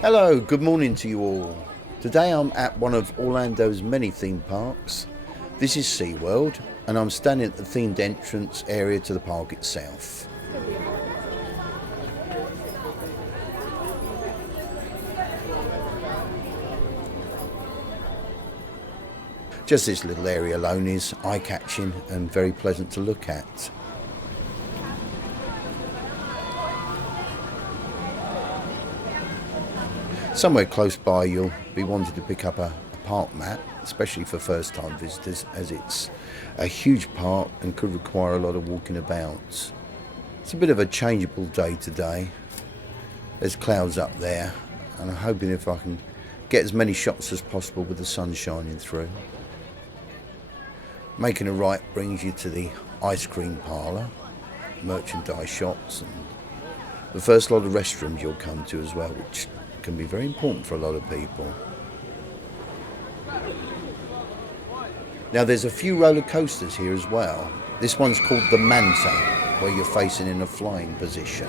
Hello, good morning to you all. Today I'm at one of Orlando's many theme parks. This is Seaworld, and I'm standing at the themed entrance area to the park itself. Just this little area alone is eye-catching and very pleasant to look at. Somewhere close by you'll be wanting to pick up a park map, especially for first-time visitors, as it's a huge park and could require a lot of walking about. It's a bit of a changeable day today. There's clouds up there, and I'm hoping if I can get as many shots as possible with the sun shining through. Making a right brings you to the ice cream parlour, merchandise shops, and the first lot of restrooms you'll come to as well, which can be very important for a lot of people. Now there's a few roller coasters here as well. This one's called the Manta, where you're facing in a flying position.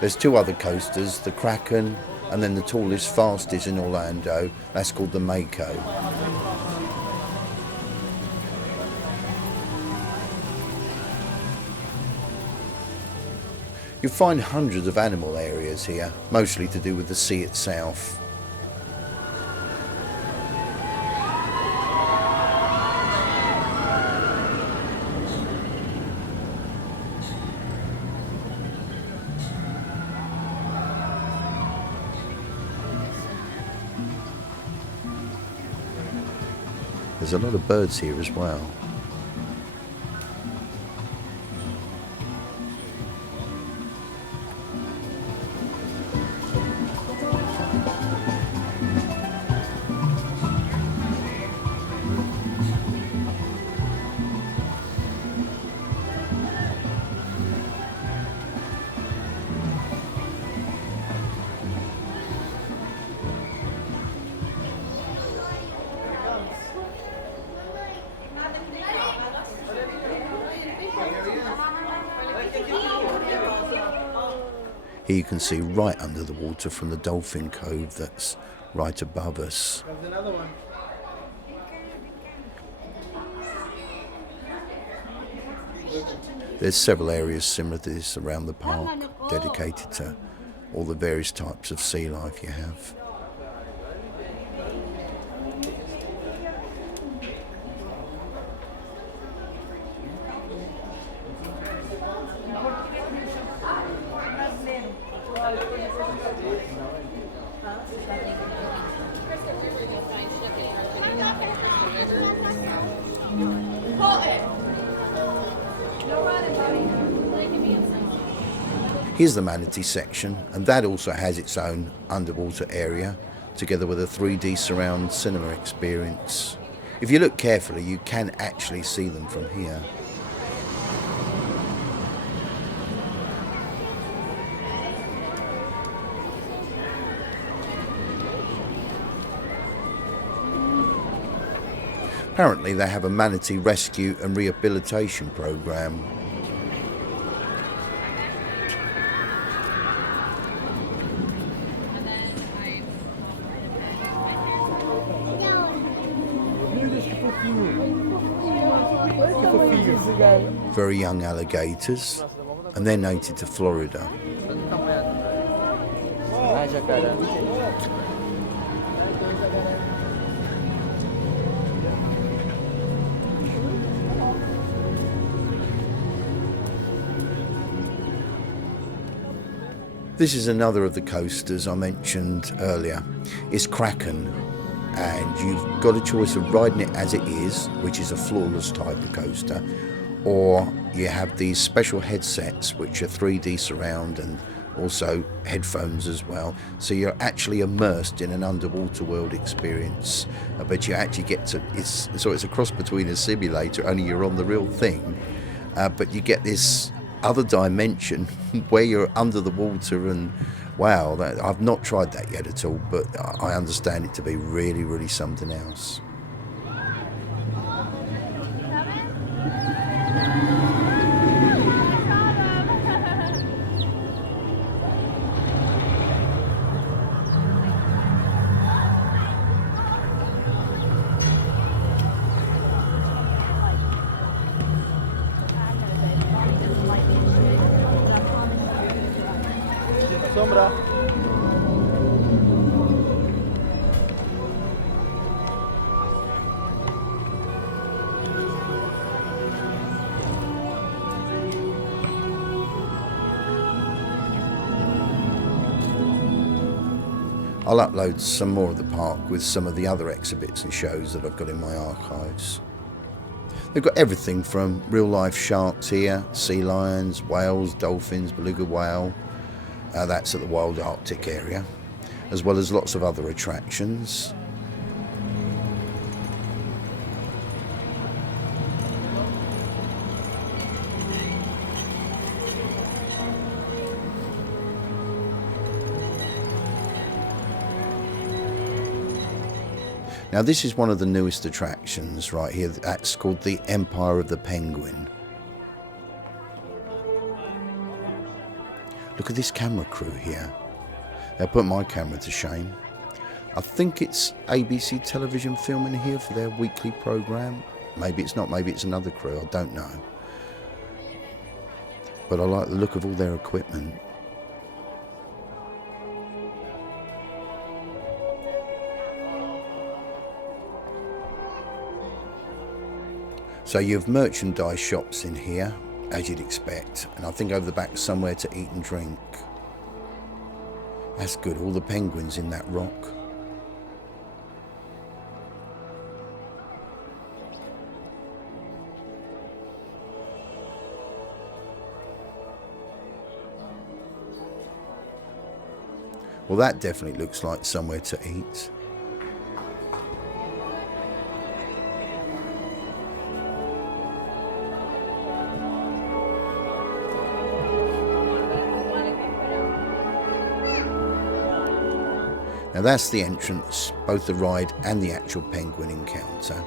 There's two other coasters, the Kraken and then the tallest, fastest in Orlando. That's called the Mako. You'll find hundreds of animal areas here, mostly to do with the sea itself. There's a lot of birds here as well. Here you can see right under the water from the Dolphin Cove that's right above us. There's several areas similar to this around the park, dedicated to all the various types of sea life you have. Here's the manatee section, and that also has its own underwater area, together with a 3D surround cinema experience. If you look carefully, you can actually see them from here. Apparently they have a manatee rescue and rehabilitation program. Very young alligators, and they're native to Florida. This is another of the coasters I mentioned earlier. It's Kraken, and you've got a choice of riding it as it is, which is a floorless type of coaster, or you have these special headsets which are 3D surround and also headphones as well, so you're actually immersed in an underwater world experience, but you actually get to, it's a cross between a simulator, only you're on the real thing, but you get this other dimension where you're under the water, and wow, I've not tried that yet at all, but I understand it to be really, really something else. I'll upload some more of the park with some of the other exhibits and shows that I've got in my archives. They've got everything from real life sharks here, sea lions, whales, dolphins, beluga whale, that's at the Wild Arctic area, as well as lots of other attractions. Now this is one of the newest attractions right here, that's called the Empire of the Penguin. Look at this camera crew here. They put my camera to shame. I think it's ABC television filming here for their weekly programme. Maybe it's not, maybe it's another crew, I don't know. But I like the look of all their equipment. So you have merchandise shops in here, as you'd expect, and I think over the back somewhere to eat and drink. That's good, all the penguins in that rock. Well, that definitely looks like somewhere to eat. Now that's the entrance, both the ride and the actual penguin encounter.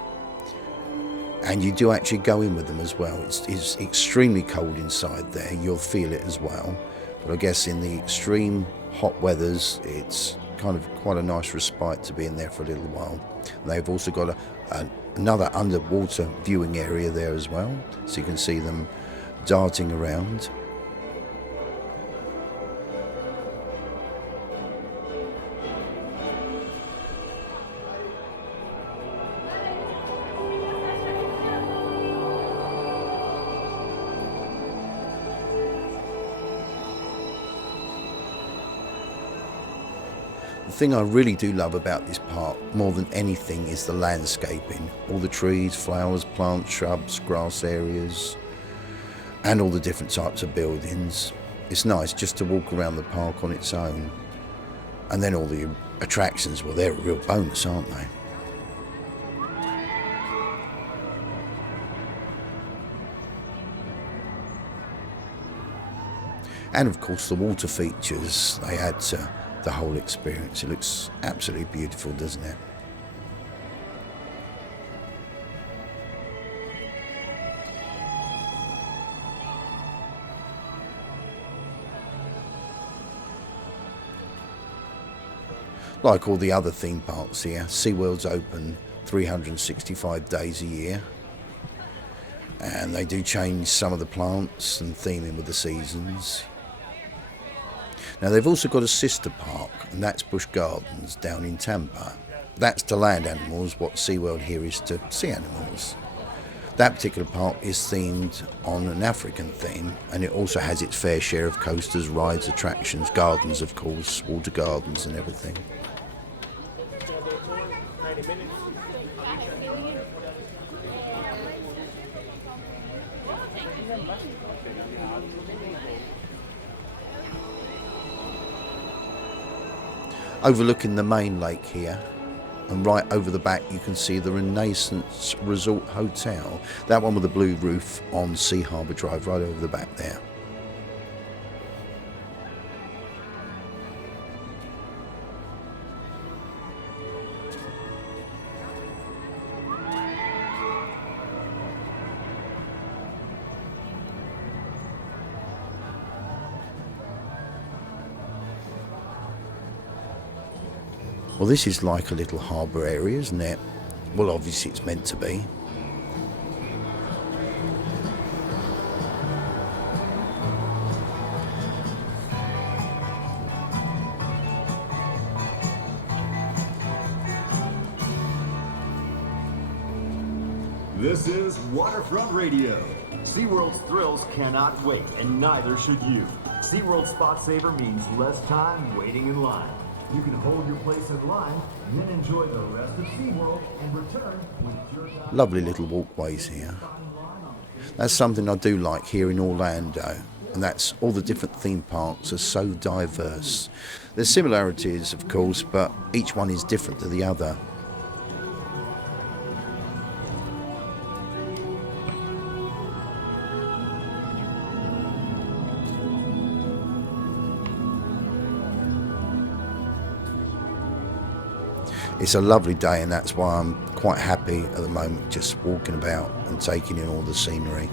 And you do actually go in with them as well. It's extremely cold inside there, you'll feel it as well. But I guess in the extreme hot weathers, it's kind of quite a nice respite to be in there for a little while. And they've also got another underwater viewing area there as well, so you can see them darting around. The thing I really do love about this park more than anything is the landscaping. All the trees, flowers, plants, shrubs, grass areas, and all the different types of buildings. It's nice just to walk around the park on its own. And then all the attractions, well, they're a real bonus, aren't they? And of course the water features they add to the whole experience. It looks absolutely beautiful, doesn't it? Like all the other theme parks here, SeaWorld's open 365 days a year, and they do change some of the plants and theming with the seasons. Now they've also got a sister park, and that's Busch Gardens down in Tampa. That's to land animals what SeaWorld here is to sea animals. That particular park is themed on an African theme, and it also has its fair share of coasters, rides, attractions, gardens of course, water gardens and everything. Overlooking the main lake here, and right over the back you can see the Renaissance Resort Hotel, that one with the blue roof on Sea Harbour Drive, right over the back there. Well, this is like a little harbour area, isn't it? Well, obviously it's meant to be. This is Waterfront Radio. SeaWorld's thrills cannot wait, and neither should you. SeaWorld Spot Saver means less time waiting in line. You can hold your place in line, then enjoy the rest of SeaWorld and return with your time. Lovely little walkways here. That's something I do like here in Orlando, and that's all the different theme parks are so diverse. There's similarities, of course, but each one is different to the other. It's a lovely day, and that's why I'm quite happy at the moment, just walking about and taking in all the scenery.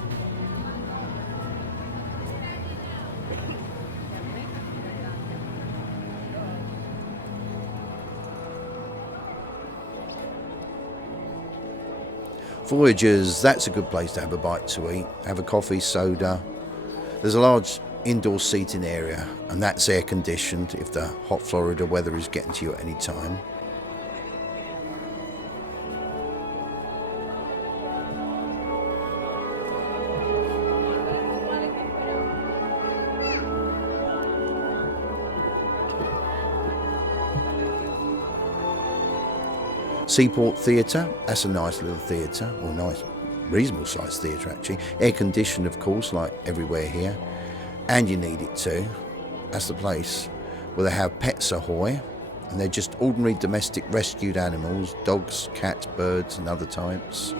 Voyagers, that's a good place to have a bite to eat, have a coffee, soda. There's a large indoor seating area, and that's air conditioned if the hot Florida weather is getting to you at any time. Seaport Theatre, that's a nice little theatre, or nice, reasonable sized theatre actually. Air conditioned, of course, like everywhere here, and you need it too. That's the place where they have Pets Ahoy, and they're just ordinary domestic rescued animals, dogs, cats, birds and other types.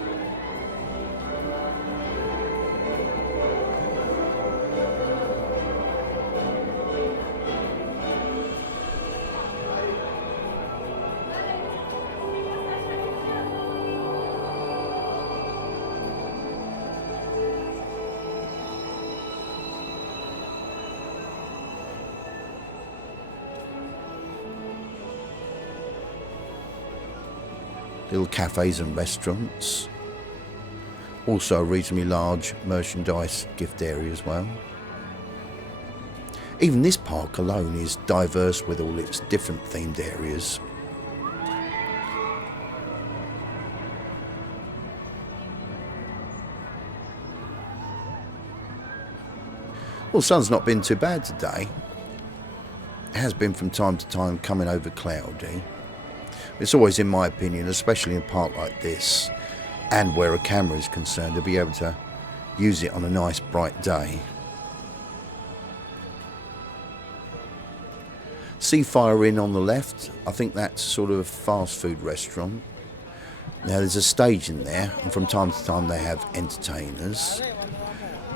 Little cafes and restaurants. Also a reasonably large merchandise gift area as well. Even this park alone is diverse with all its different themed areas. Well, the sun's not been too bad today. It has been from time to time coming over cloudy. It's always, in my opinion, especially in a park like this, and where a camera is concerned, to be able to use it on a nice bright day. Seafire Inn on the left, I think that's sort of a fast food restaurant. Now there's a stage in there, and from time to time they have entertainers.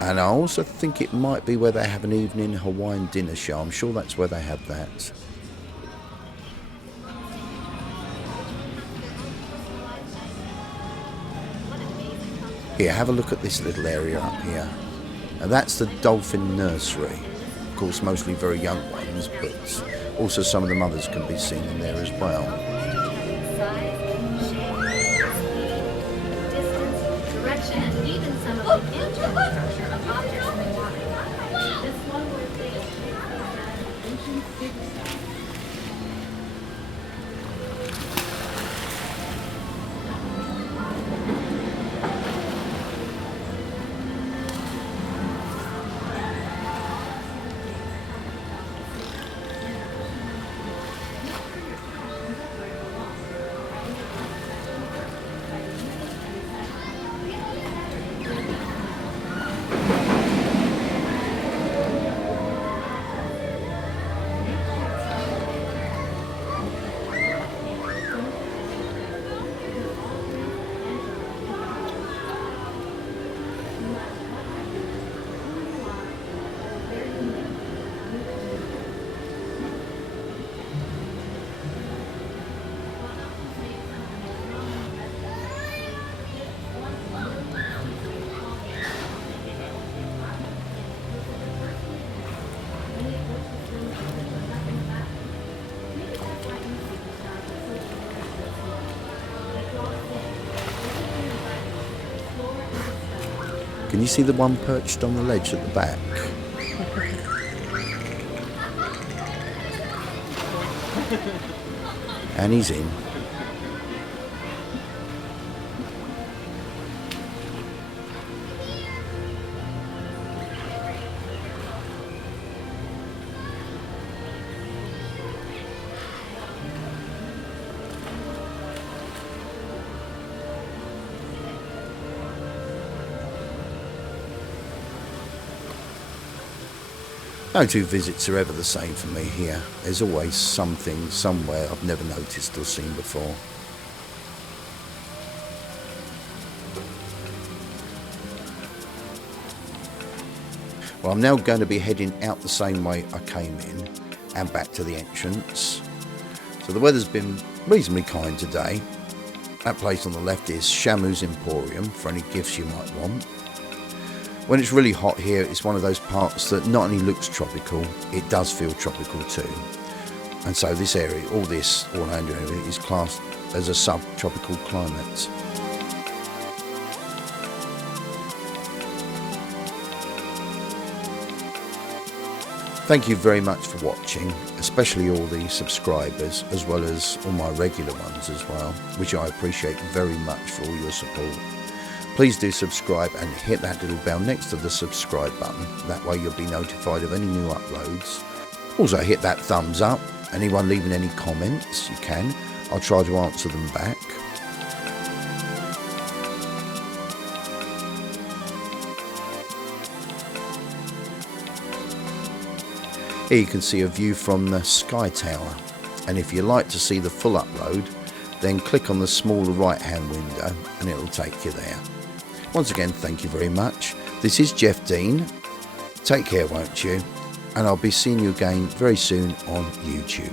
And I also think it might be where they have an evening Hawaiian dinner show. I'm sure that's where they have that. Here, have a look at this little area up here. Now that's the dolphin nursery. Of course, mostly very young ones, but also some of the mothers can be seen in there as well. Size, shape, speed, distance, direction, and even some of the internal structure of objects in the water. This one-word thing is ancient superstar. Can you see the one perched on the ledge at the back? And he's in. No two visits are ever the same for me here. There's always something somewhere I've never noticed or seen before. Well, I'm now going to be heading out the same way I came in and back to the entrance. So the weather's been reasonably kind today. That place on the left is Shamu's Emporium for any gifts you might want. When it's really hot here, it's one of those parks that not only looks tropical, it does feel tropical too. And so this area, all this Orlando area, is classed as a subtropical climate. Thank you very much for watching, especially all the subscribers, as well as all my regular ones as well, which I appreciate very much for all your support. Please do subscribe and hit that little bell next to the subscribe button. That way you'll be notified of any new uploads. Also hit that thumbs up. Anyone leaving any comments, you can. I'll try to answer them back. Here you can see a view from the Sky Tower, and if you like to see the full upload, then click on the smaller right hand window and it will take you there. Once again, thank you very much. This is Geoff Dean. Take care, won't you? And I'll be seeing you again very soon on YouTube.